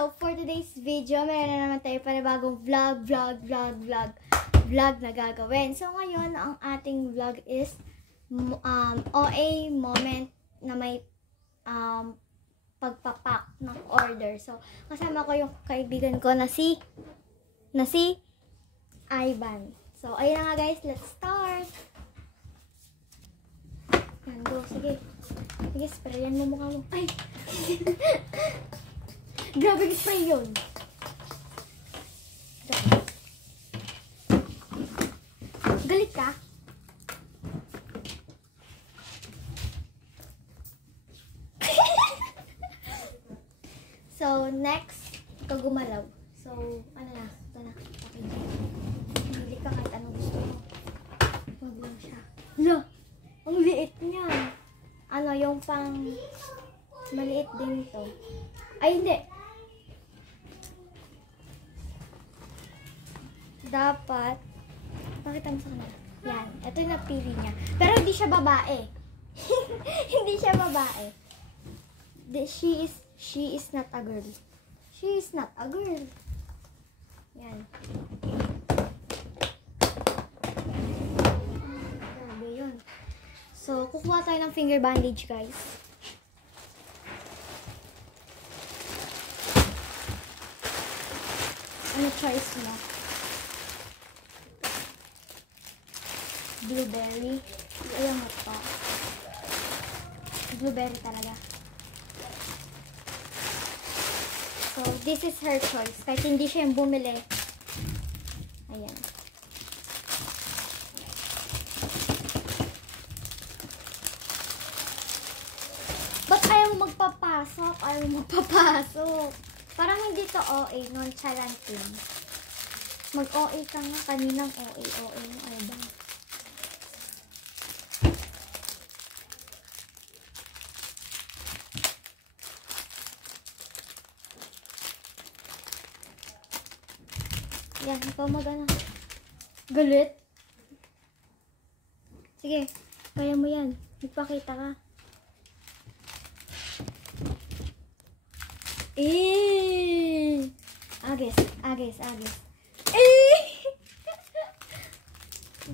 So, for today's video, meron na naman tayo panibagong vlog na gagawin. So, ngayon, ang ating vlog is OA moment na may pagpapak ng order. So, kasama ko yung kaibigan ko na si Ivan. So, ayun na nga guys, let's start! Yan, go, sige. Sige, sprayan mo mukha mo. Ay! Grabe spray yun. Galit ka? So, next, ikaw gumalaw. So, ano na? Ito na. Okay. Hindi ka kahit anong gusto mo. Huwag lang siya. Lo! Ang liit niya. Ano, yung pang maliit din ito. Ay, hindi. Dapat, pakita mo sa kanila. Yan. Ito yung napili niya. Pero hindi siya babae. Hindi siya babae. She is not a girl. She is not a girl. Yan. Grabe yun. So, kukuha tayo ng finger bandage, guys. Ano choice mo? Blueberry. Ayaw mo to. Blueberry talaga. So, this is her choice. Kahit hindi siya yung bumili. Ayan. Ba't ayaw magpapasok? Ayaw magpapasok. Parang hindi to OA, nonchalant lang. Mag-OA ka nga. Kaninang OA mo. Ano ba? Yan, ikaw mag-ano. Galit? Sige, kaya mo yan. Magpakita ka. Agis.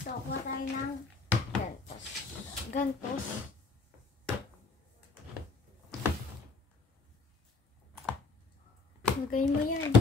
So, kuha tayo ng gantos. Magayin mo yan.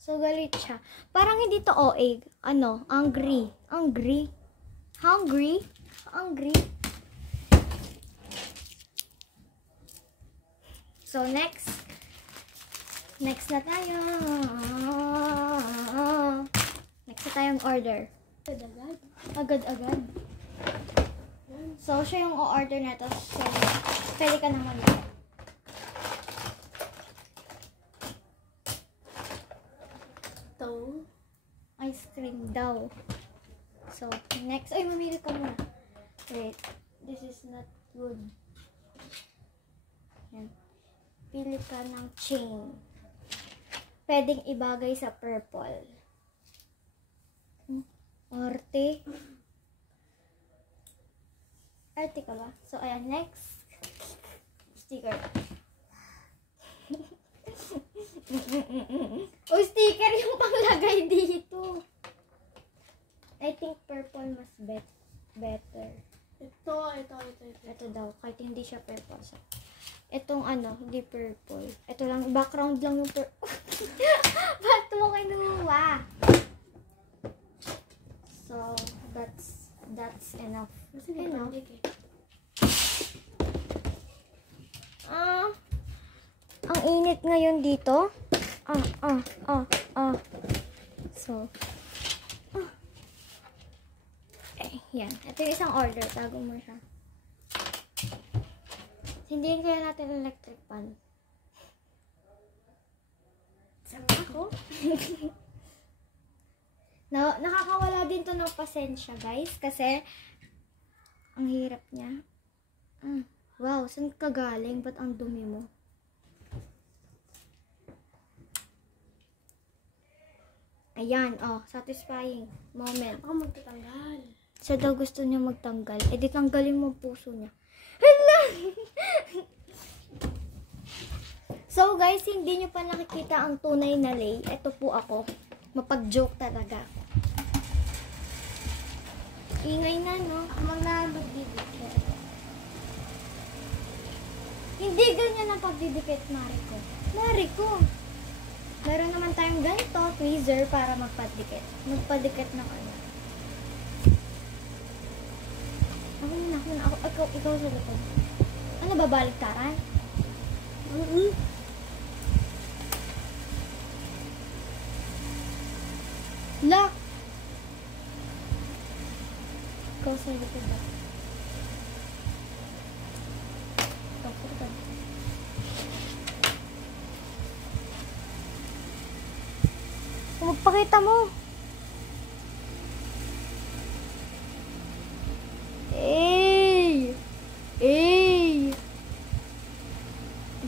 So, galit siya. Parang hindi to OA. Ano? Angry. So, next na tayo. Next na tayong order. Agad-agad. So, siya yung o-order na to. So, pwede ka naman yun. Ice cream daw. So, next. Ay, mamili ka muna. Wait. This is not good. Yan. Pili ka ng chain. Pwedeng ibagay sa purple. Arte. Arte ka ba? So, ayan. Next. Sticker. O, sticker yung panglagay dito. I think purple mas better. Ito daw, kahit hindi siya purple. So, itong ano, hindi purple. Ito lang, background lang yung purple. Ba't mo kinuha? So, that's enough. Enough. Ang init ngayon dito. So, yan. Ito yung isang order. Tago mo siya. Hindihin kaya natin electric pan. Sama ako. Nakakawala din to ng pasensya, guys. Kasi, ang hirap niya. Wow, saan ka galing? Ba't ang dumi mo? Ayan, satisfying moment. Ako magtatanggal. Siya daw gusto niya magtanggal. Eh, di tanggalin mo ang puso niya. Hala! So guys, hindi nyo pa nakikita ang tunay na Lay. Ito po ako. Mapag-joke talaga. Ingay na, no? Magbibigay. Hindi ganyan ang pagdidikit, Mariko. Mariko. Meron naman tayong ganito, tweezer, para magpadikit. Magpadikit ng ano. Ikaw sa likod. Ano, babaliktaran? Lock! Ikaw sa likod ba? Ikaw sa likod. Magpakita mo.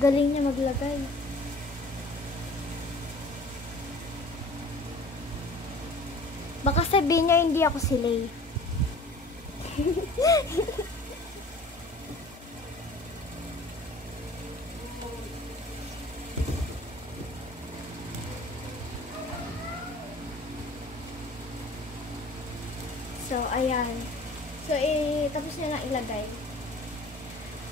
Galing niya maglagay. Baka sabihin niya hindi ako si Lay. So, ayan. So, tapos na lang ilagay.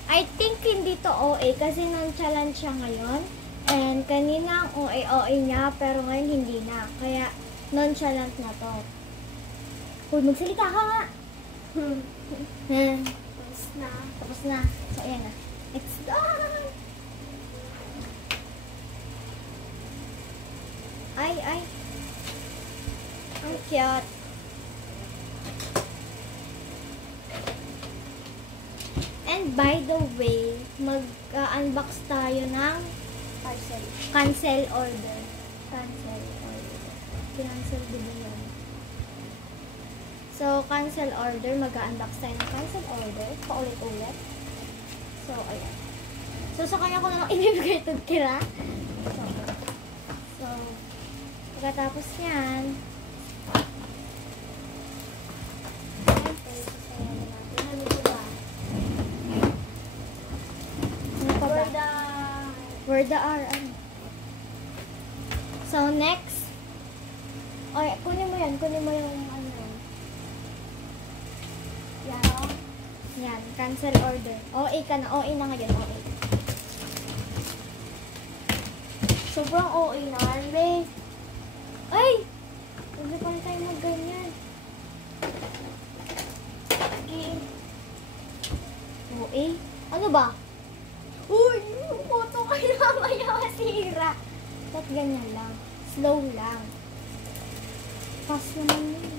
I think hindi to OA kasi nonchalant siya ngayon. And kanina ang OA niya pero ngayon hindi na. Kaya nonchalant na to. Uy, magsalita ka nga! Tapos na. Tapos na. So, ayan na. It's done! Ay! Ang cute. And by the way, mag-unbox tayo ng cancel order. Cancel din yan. So, cancel order. Mag-unbox tayo ng cancel order. Paulit-ulit. So, ayan. So, sa kanya ko na lang ibibigay ito kira. So, pagkatapos yan, where the are, ano? So, next. Okay, kunin mo yan. Kunin mo yung ano. Yan. Cancel order. OA ka na. OA na ngayon. OA. Sobrang OA na. Arle. Ay! Huwag pa rin tayo mag-ganyan. Okay. OA? Ano ba? Uy! Photo kayo mamaya masira. Ba't ganyan lang? Slow lang. Fast naman yun.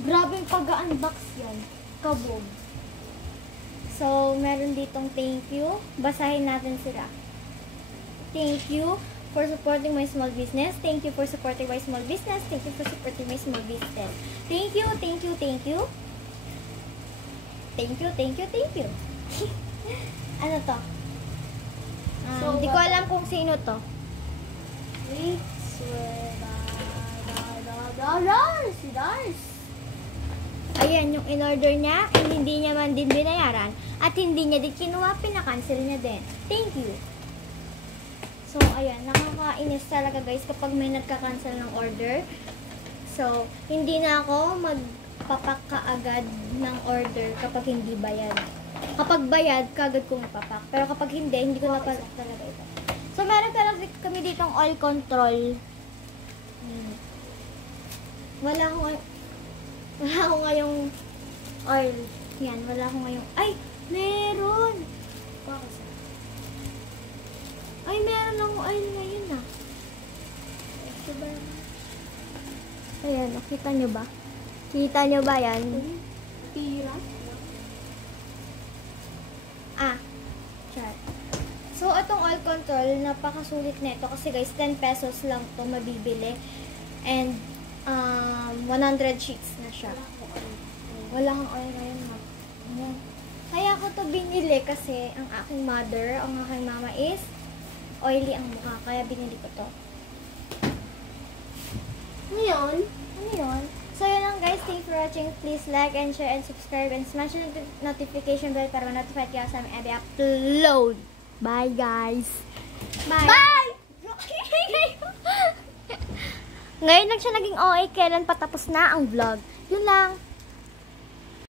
Grabe yung pag-unbox yan. Kabog. So, meron ditong thank you. Basahin natin sila. Thank you for supporting my small business. Thank you for supporting my small business. Thank you for supporting my small business. Thank you, thank you, thank you. Thank you, thank you, thank you. Ano to? Hindi ko alam kung sino to. Si Dars. Ayan, yung in-order niya, hindi niya man din binayaran, at hindi niya din kinuha, pinakancel niya din. Thank you. So, ayan, nakakainis talaga guys kapag may nagka-cancel ng order. So, hindi na ako magpapak kaagad ng order kapag hindi bayad. Kapag bayad, kagad kong ipapak. Pero kapag hindi ko napapak talaga ito. So, meron talaga kami ditong oil control. Wala ako ngayong oil. Yan, wala ako ngayong... Ay! Meron! Ay, meron akong oil ngayon ah. Ayan, nakita nyo ba? Kita nyo ba yan? Tira? Chat. So, itong oil control, napakasulit nito kasi guys, 10 pesos lang to mabibili. And, 100 sheets na siya. Wala kang oil ngayon, Ayan. Kaya ko to binili kasi ang aking mother, ang aking mama is oily ang mukha. Kaya binili ko to. Ano yun? So, yun lang guys. Thanks for watching. Please like and share and subscribe and smash the notification bell para ma-notify kayo sa aming every upload. Bye, guys. Bye! Bye! Ngayon lang siya naging OA. Kailan patapos na ang vlog. Yun lang.